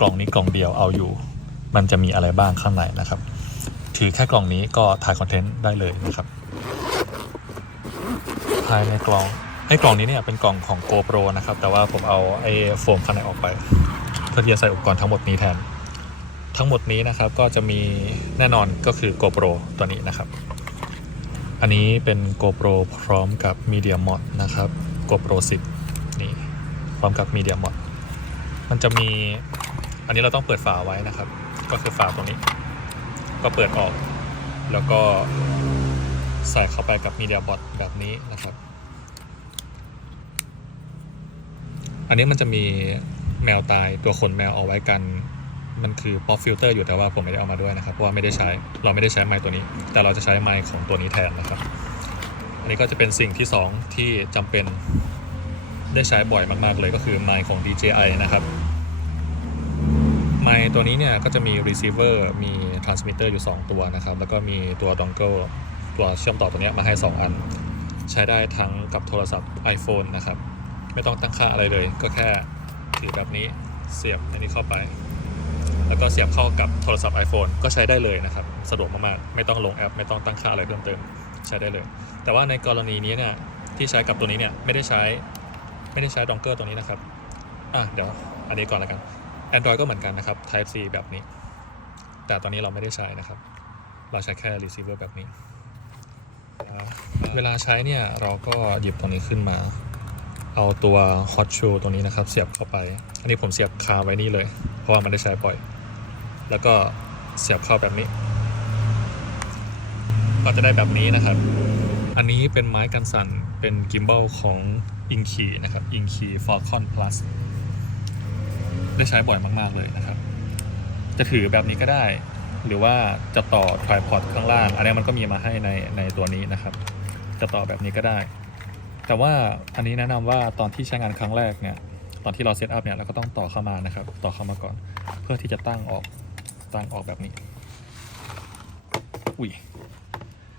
กล่องนี้กล่องเดียวเอาอยู่ มันจะมีอะไรบ้างข้างในนะครับ ถือแค่กล่องนี้ก็ถ่ายคอนเทนต์ได้เลยนะครับ ภายในกล่องให้กล่องนี้เนี่ยเป็นกล่องของ GoPro นะครับ แต่ว่าผมเอาไอ้โฟมข้างในออกไป เพื่อที่จะใส่อุปกรณ์ทั้งหมดนี้แทน ทั้งหมดนี้นะครับก็จะมีแน่นอนก็คือ GoPro ตัวนี้นะครับ อันนี้เป็น GoPro พร้อมกับ Media Mod นะครับ GoPro 10 นี่พร้อมกับ Media Mod มันจะมี อันนี้เราต้องเปิดฝาไว้นะครับ ก็คือฝาตรงนี้ ก็เปิดออก แล้วก็ใส่เข้าไปกับ Media Bot แบบนี้นะครับ อันนี้มันจะมีแมวตายตัวขนแมวเอาไว้กัน มันคือ pop filter อยู่แต่ว่าผมไม่ได้เอามาด้วยนะครับ เพราะว่าไม่ได้ใช้ เราไม่ได้ใช้ไมค์ตัวนี้ แต่เราจะใช้ไมค์ของตัวนี้แทนนะครับ อันนี้ก็จะเป็นสิ่งที่สองที่จำเป็นได้ใช้บ่อยมาก ๆ เลยก็คือไมค์ของ DJI นะครับ ไมค์ตัวนี้เนี่ยก็จะมี receiver มี transmitter อยู่ 2 ตัวนะครับ แล้วก็มีตัว dongle ตัวเชื่อมต่อตัวนี้มาให้ 2 อัน ใช้ได้ทั้งกับโทรศัพท์ iPhone นะครับ ไม่ต้องตั้งค่าอะไรเลย ก็แค่ถือแบบนี้เสียบอันนี้เข้าไป แล้วก็เสียบเข้ากับโทรศัพท์ iPhone ก็ใช้ได้เลยนะครับ สะดวกมากๆ ไม่ต้องลงแอป ไม่ต้องตั้งค่าอะไรเพิ่มเติมใช้ได้เลย แต่ว่าในกรณีนี้เนี่ยที่ใช้กับตัวนี้เนี่ยไม่ได้ใช้ไม่ได้ใช้ดองเกอร์ตัวนี้นะครับอะเดี๋ยวอันนี้ก่อนและกัน Android ก็เหมือนกันนะครับ Type C แบบนี้ แต่ตอนนี้เราไม่ได้ใช้นะครับ เราใช้แค่ receiver แบบนี้ เวลาใช้เนี่ยเราก็หยิบตรงนี้ขึ้นมา เอาตัว hot shoe ตัวนี้นะครับ เสียบเข้าไป อันนี้ผมเสียบคาไว้นี่เลย เพราะว่ามันได้ใช้บ่อย แล้วก็เสียบเข้าแบบนี้ ก็จะได้แบบนี้นะครับ อันนี้เป็นไม้กันสั่นเป็นกิม b บ l ของ i n k e y นะครับ i n k e y Falcon Plus ได้ใช้บ่อยมากๆเลยนะครับ จะถือแบบนี้ก็ได้ หรือว่าจะต่อ tripod ข้างล่าง อันนี้มันก็มีมาให้ในในตัวนี้นะครับ จะต่อแบบนี้ก็ได้ แต่ว่าอันนี้แนะนำว่าตอนที่ใช้งานครั้งแรกเนี่ย ตอนที่เราเซตอัพเนี่ยเราก็ต้องต่อเข้ามานะครับ ต่อเข้ามาก่อน เพื่อที่จะตั้งออก ตั้งออกแบบนี้ อุ้ย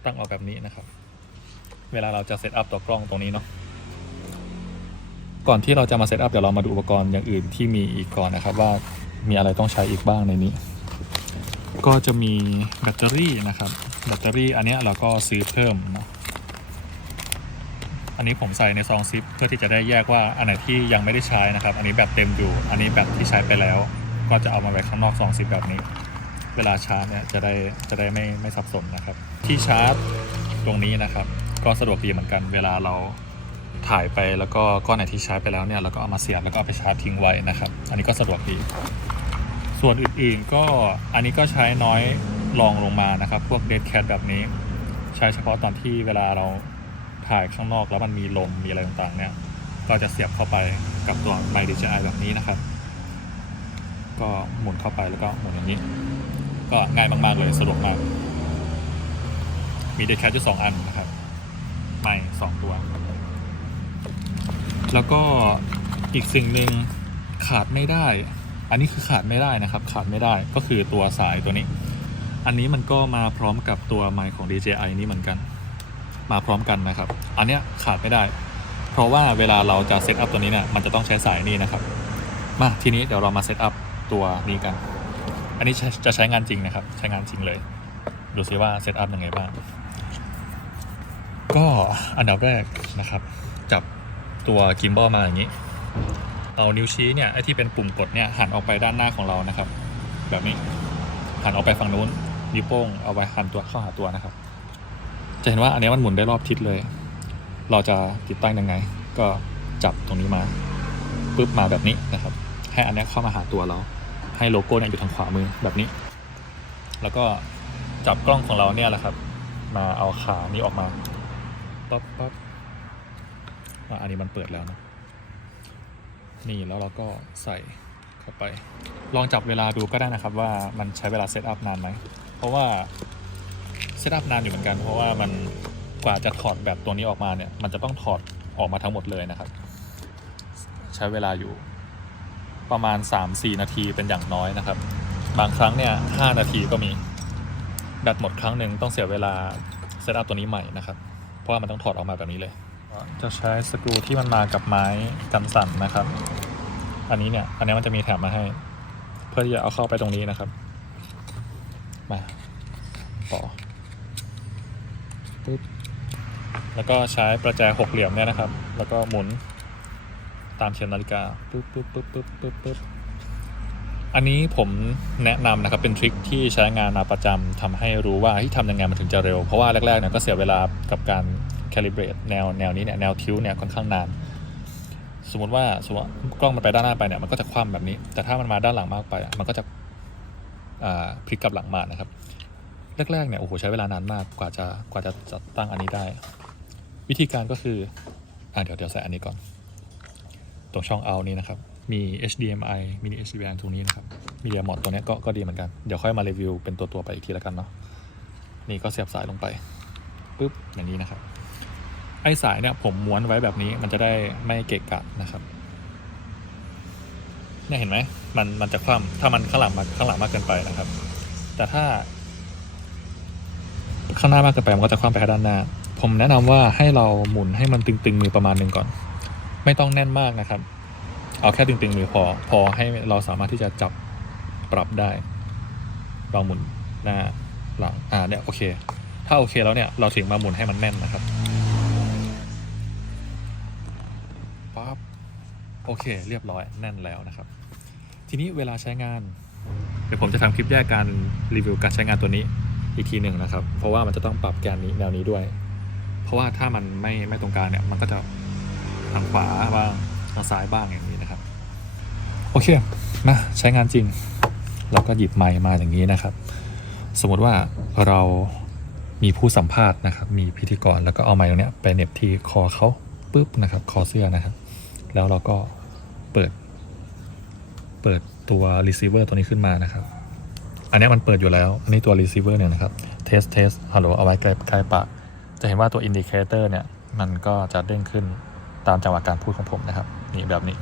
ตั้งออกแบบนี้นะครับ เวลาเราจะเซตอัพตัวกล้องตรงนี้เนาะ ก่อนที่เราจะมาเซตอัพเดี๋ยวเรามาดูอุปกรณ์อย่างอื่นที่มีอีกก่อนนะครับ ว่ามีอะไรต้องใช้อีกบ้างในนี้ ก็จะมีแบตเตอรี่นะครับ แบตเตอรี่อันนี้เราก็ซื้อเพิ่มนะอันนี้ผมใส่ในซองซิปเพื่อที่จะได้แยกว่าอันไหนที่ยังไม่ได้ใช้นะครับ อันนี้แบตเต็มอยู่ อันนี้แบตที่ใช้ไปแล้ว ก็จะเอามาไว้ข้างนอกซองซิปแบบนี้ เวลาชาร์จเนี่ยจะได้จะได้ไม่ไม่สับสนนะครับ ที่ชาร์จตรงนี้นะครับ ก็สะดวกดีเหมือนกันเวลาเรา ถ่ายไปแล้วก็ก้อนไหนที่ใช้ไปแล้วเนี่ยเราก็เอามาเสียบแล้วก็เอาไปชาร์จทิ้งไว้นะครับ อันนี้ก็สะดวกดี ส่วนอื่นๆก็อันนี้ก็ใช้น้อยลองลงมานะครับ พวกเดดแคทแบบนี้ ใช้เฉพาะตอนที่เวลาเราถ่ายข้างนอกแล้วมันมีลมมีอะไรต่างๆ เนี่ยก็จะเสียบเข้าไปกับตัวไมค์ DJI แบบนี้นะครับ ก็หมุนเข้าไปแล้วก็หมุนอย่างนี้ ก็ง่ายมากๆเลยสะดวกมาก มีเดดแคทอยู่สองอันนะครับ ไมค์สองตัว แล้วก็อีกสิ่งหนึ่งขาดไม่ได้ อันนี้คือขาดไม่ได้นะครับ ขาดไม่ได้ก็คือตัวสายตัวนี้ อันนี้มันก็มาพร้อมกับตัวไมค์ของ DJI นี้เหมือนกัน มาพร้อมกันนะครับ อันเนี้ยขาดไม่ได้ เพราะว่าเวลาเราจะเซตอัพตัวนี้เนี่ยมันจะต้องใช้สายนี้นะครับ มาทีนี้เดี๋ยวเรามาเซตอัพตัวนี้กัน อันนี้จะจะใช้งานจริงนะครับ ใช้งานจริงเลย ดูซิว่าเซตอัพยังไงบ้าง ก็อันดับแรกนะครับ จับ ตัวกิมบอลมาอย่างนี้ เอานิ้วชี้เนี่ยไอ้ที่เป็นปุ่มกดเนี่ยหันออกไปด้านหน้าของเรานะครับ แบบนี้หันออกไปฝั่งนู้น นิ้วโป้งเอาไว้หันตัวเข้าหาตัวนะครับ จะเห็นว่าอันนี้มันหมุนได้รอบทิศเลย เราจะติดตั้งยังไง ก็จับตรงนี้มาปุ๊บมาแบบนี้นะครับ ให้อันนี้เข้ามาหาตัวเรา ให้โลโก้เนี่ยอยู่ทางขวามือแบบนี้ แล้วก็จับกล้องของเราเนี่ยแหละครับ มาเอาขานี้ออกมาปั๊บปั๊บ อันนี้มันเปิดแล้วนะนี่แล้วเราก็ใส่เข้าไป ลองจับเวลาดูก็ได้นะครับว่ามันใช้เวลาเซตอัพนานไหม เพราะว่าเซตอัพนานอยู่เหมือนกัน เพราะว่ามันกว่าจะถอดแบบตัวนี้ออกมาเนี่ยมันจะต้องถอดออกมาทั้งหมดเลยนะครับ ใช้เวลาอยู่ประมาณ 3-4 นาทีเป็นอย่างน้อยนะครับ บางครั้งเนี่ย5นาทีก็มีแบตหมดครั้งหนึ่งต้องเสียเวลาเซตอัพตัวนี้ใหม่นะครับ เพราะว่ามันต้องถอดออกมาแบบนี้เลย จะใช้สกรูที่มันมากับไม้กันสั่นนะครับ อันนี้เนี่ย อันนี้มันจะมีแถมมาให้ เพื่อที่จะเอาเข้าไปตรงนี้นะครับ มาต่อปึ๊บแล้วก็ใช้ประแจหกเหลี่ยมเนี่ยนะครับ แล้วก็หมุนตามเข็มนาฬิกาปึ๊บปึ๊บปึ๊บปึ๊บปึ๊บปึ๊บอันนี้ผมแนะนำนะครับเป็นทริคที่ใช้งานมาประจำทำให้รู้ว่าที่ทำยังไงมันถึงจะเร็ว เพราะว่าแรกๆเนี่ยก็เสียเวลากับการ c a l i b r a t แนวแนวนี้เนี่ยแนวทิวเนี่ยค่อนข้างนาน สมมติว่าสมมติกล้องมันไปด้านหน้าไปเนี่ยมันก็จะคว่ำแบบนี้ แต่ถ้ามันมาด้านหลังมากไป มันก็จะพลิกกลับหลังมานะครับแรกๆเนี่ยโอ้โหใช้เวลานานมากกว่าจะกว่าจะจัดตั้งอันนี้ได้ วิธีการก็คืออ่าเดี๋ยวเดี๋ยวใส่อันนี้ก่อน ตรงช่อง out นี้นะครับ มี HDMI mini HDMI ตรงนี้นะครับ Media Mod ตัวนี้ก็ก็ดีเหมือนกัน เดี๋ยวค่อยมารีวิวเป็นตัวตัวไปอีกทีแล้วกันเนาะนี่ก็เสียบสายลงไปปุ๊บอย่างนี้นะครับ ไอ้สายเนี่ยผมม้วนไว้แบบนี้มันจะได้ไม่เกะกะนะครับเนี่ยเห็นไหมมันมันจะคว่ำถ้ามันข้างหลังมาข้างหลังมากเกินไปนะครับ แต่ถ้า ข้างหน้ามากเกินไปมันก็จะคว่ำไปด้านหน้า ผมแนะนำว่าให้เราหมุนให้มันตึงๆมือประมาณหนึ่งก่อน ไม่ต้องแน่นมากนะครับ เอาแค่ตึงๆมือพอ พอให้เราสามารถที่จะจับปรับได้ลองหมุนหน้าหลังอ่าเนี่ยโอเค ถ้าโอเคแล้วเนี่ยเราถึงมาหมุนให้มันแน่นนะครับ อเค เรียบร้อยแน่นแล้วนะครับ ทีนี้เวลาใช้งาน เดี๋ยวผมจะทำคลิปแยกการรีวิวการใช้งานตัวนี้อีกทีหนึ่งนะครับ เพราะว่ามันจะต้องปรับแกนนี้แนวนี้ด้วย เพราะว่าถ้ามันไม่ไม่ตรงกลางเนี่ยมันก็จะทางขวาบ้างทางซ้ายบ้างอย่างนี้นะครับ โอเคมาใช้งานจริง เราก็หยิบไมค์มาอย่างนี้นะครับ สมมติว่าเรามีผู้สัมภาษณ์นะครับ มีพิธีกรแล้วก็เอาไมค์ตรงเนี้ยไปเหน็บที่คอเขาปุ๊บนะครับ คอเสื้อนะครับ แล้วเราก็ เปิดตัว receiver ตัวนี้ขึ้นมานะครับ อันนี้มันเปิดอยู่แล้ว อันนี้ตัว receiver เนี่ยนะครับ test test ฮัลโหลเอาไว้ใกล้ใกล้ปาก จะเห็นว่าตัว indicator เนี่ย มันก็จะเด้งขึ้นตามจังหวะการพูดของผมนะครับ นี่แบบนี้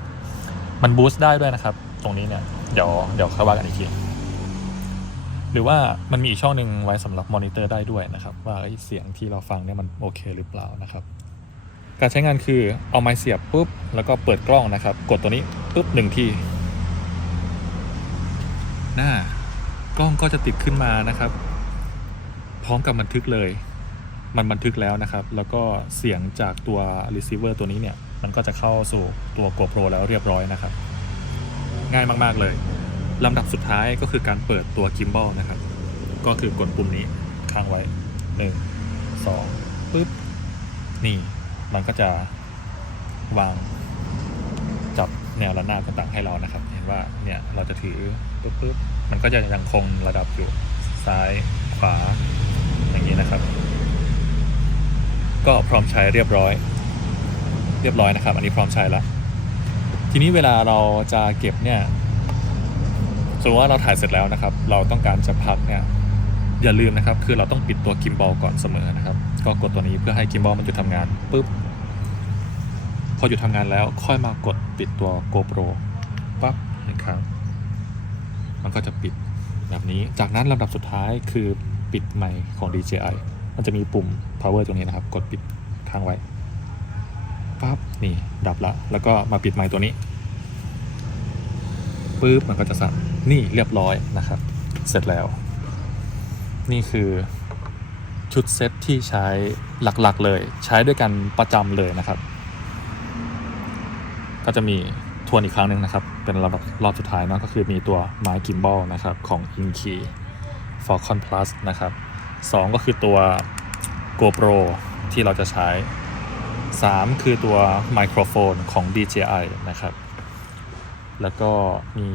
มันบูสต์ได้ด้วยนะครับ ตรงนี้เนี่ย เดี๋ยวเดี๋ยวค่อยว่ากันอีกที หรือว่ามันมีอีกช่องหนึ่งไว้สำหรับมอนิเตอร์ได้ด้วยนะครับ ว่าเอ้ยเสียงที่เราฟังเนี่ยมันโอเคหรือเปล่านะครับการใช้งานคือเอาไม้เสียบปุ๊บ แล้วก็เปิดกล้องนะครับ กดตัวนี้ปุ๊บหนึ่งที หน้า กล้องก็จะติดขึ้นมานะครับ พร้อมกับบันทึกเลย มันบันทึกแล้วนะครับ แล้วก็เสียงจากตัว receiver ตัวนี้เนี่ย มันก็จะเข้าสู่ตัว GoPro แล้วเรียบร้อยนะครับ ง่ายมากๆเลยลำดับสุดท้ายก็คือการเปิดตัว gimbal นะครับ ก็คือกดปุ่มนี้ค้างไว้หนึ่งสองปึ๊บ นี่ มันก็จะวางจับแนวระนาบต่างๆให้เรานะครับ เห็นว่าเนี่ยเราจะถือ ปุ๊บปุ๊บมันก็จะยังคงระดับอยู่ซ้ายขวา อย่างนี้นะครับ ก็พร้อมใช้เรียบร้อย เรียบร้อยนะครับ อันนี้พร้อมใช้แล้วทีนี้เวลาเราจะเก็บเนี่ยสมมติว่าเราถ่ายเสร็จแล้วนะครับ เราต้องการจะพักเนี่ยอย่าลืมนะครับ คือเราต้องปิดตัวกิมบอลก่อนเสมอนะครับ ก็กดตัวนี้เพื่อให้กิมบอลมันหยุดทำงานปุ๊บพอหยุดทำงานแล้วค่อยมากดปิดตัว GoPro ปั๊บนึ่งครั้ง มันก็จะปิดแบบนี้ จากนั้นลำดับสุดท้ายคือปิดไมค์ของ DJI มันจะมีปุ่ม power ตรงนี้นะครับ กดปิดค้างไว้ปั๊บนี่ดับละ แล้วก็มาปิดไมค์ตัวนี้ปุ๊บมันก็จะสั่นนี่เรียบร้อยนะครับ เสร็จแล้ว นี่คือชุดเซตที่ใช้หลักๆเลย ใช้ด้วยกันประจำเลยนะครับ ก็จะมีทวนอีกครั้งหนึ่งนะครับ เป็นรอบรอบสุดท้ายเนาะก็คือมีตัวไม้กิมบอลนะครับของ i n k e Falcon Plus นะครับสองก็คือตัว GoPro ที่เราจะใช้ 3 คือตัวไมโครโฟนของ DJI นะครับ แล้วก็มี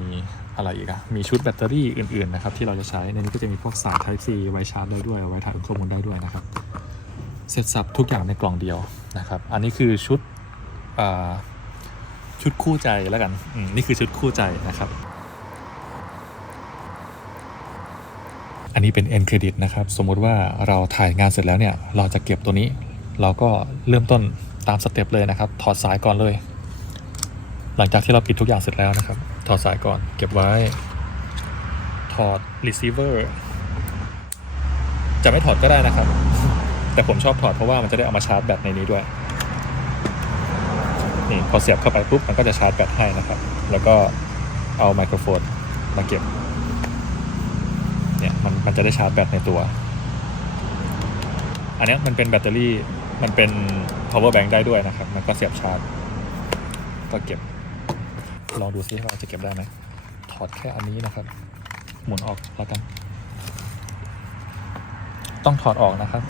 อะไรอีกอะมีชุดแบตเตอรี่อื่นๆนะครับที่เราจะใช้ ในนี้ก็จะมีพวกสาย Type C ไว้ชาร์จได้ด้วยไว้ถ่ายข้อมูลได้ด้วยนะครับ เสร็จสับทุกอย่างในกล่องเดียวนะครับ อันนี้คือชุดอ่า ชุดคู่ใจแล้วกันนี่คือชุดคู่ใจนะครับ อันนี้เป็น end credit นะครับ สมมุติว่าเราถ่ายงานเสร็จแล้วเนี่ย เราจะเก็บตัวนี้ เราก็เริ่มต้นตามสเต็ปเลยนะครับ ถอดสายก่อนเลย หลังจากที่เราปิดทุกอย่างเสร็จแล้วนะครับ ถอดสายก่อน เก็บไว้ ถอด receiver จะไม่ถอดก็ได้นะครับ แต่ผมชอบถอดเพราะว่ามันจะได้เอามาชาร์จแบตในนี้ด้วย นี่พอเสียบเข้าไปปุ๊บมันก็จะชาร์จแบตให้นะครับ แล้วก็เอาไมโครโฟนมาเก็บเนี่ยมันมันจะได้ชาร์จแบตในตัว อันนี้มันเป็นแบตเตอรี่มันเป็น power bank ได้ด้วยนะครับ มันก็เสียบชาร์จ ก็เก็บ ลองดูซิว่าจะเก็บได้ไหมถอดแค่อันนี้นะครับ หมุนออกแล้วกัน ต้องถอดออกนะครับ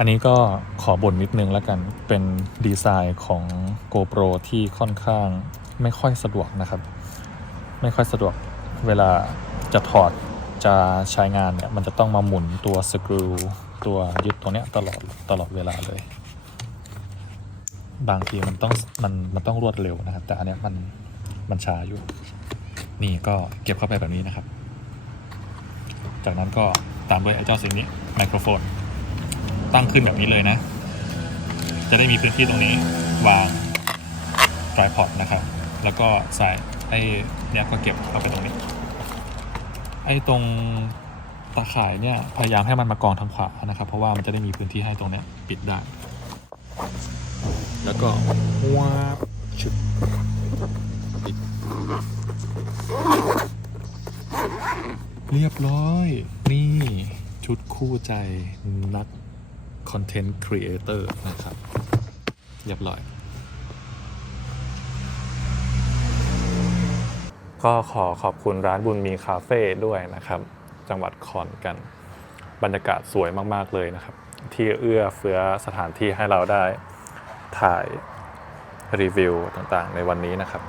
อันนี้ก็ขอบ่นนิดนึงแล้วกัน เป็นดีไซน์ของ GoPro ที่ค่อนข้างไม่ค่อยสะดวกนะครับ ไม่ค่อยสะดวกเวลาจะถอดจะใช้งานเนี่ย มันจะต้องมาหมุนตัวสกรูตัวยึดตัวเนี้ยตลอดตลอดเวลาเลย บางทีมันต้องมันมันต้องรวดเร็วนะครับ แต่อันเนี้ยมันมันช้าอยู่ นี่ก็เก็บเข้าไปแบบนี้นะครับ จากนั้นก็ตามด้วยไอ้เจ้าสิ่งนี้ไมโครโฟน ตั้งขึ้นแบบนี้เลยนะ จะได้มีพื้นที่ตรงนี้วาง tripod นะครับ แล้วก็ใส่ไอ้เนี่ยก็เก็บเข้าไปตรงนี้ ไอ้ตรงตาข่ายเนี่ยพยายามให้มันมากองทางขวานะครับ เพราะว่ามันจะได้มีพื้นที่ให้ตรงเนี้ยปิดได้ แล้วก็วาบชึบปิดเรียบร้อย นี่ชุดคู่ใจนัก คอนเทนต์ครีเอเตอร์นะครับ เรียบร้อย ก็ขอขอบคุณร้านบุญมีคาเฟ่ด้วยนะครับ จังหวัดขอนกัน บรรยากาศสวยมาก ๆ เลยนะครับ ที่เอื้อเฟื้อสถานที่ให้เราได้ถ่ายรีวิวต่างๆ ในวันนี้นะครับ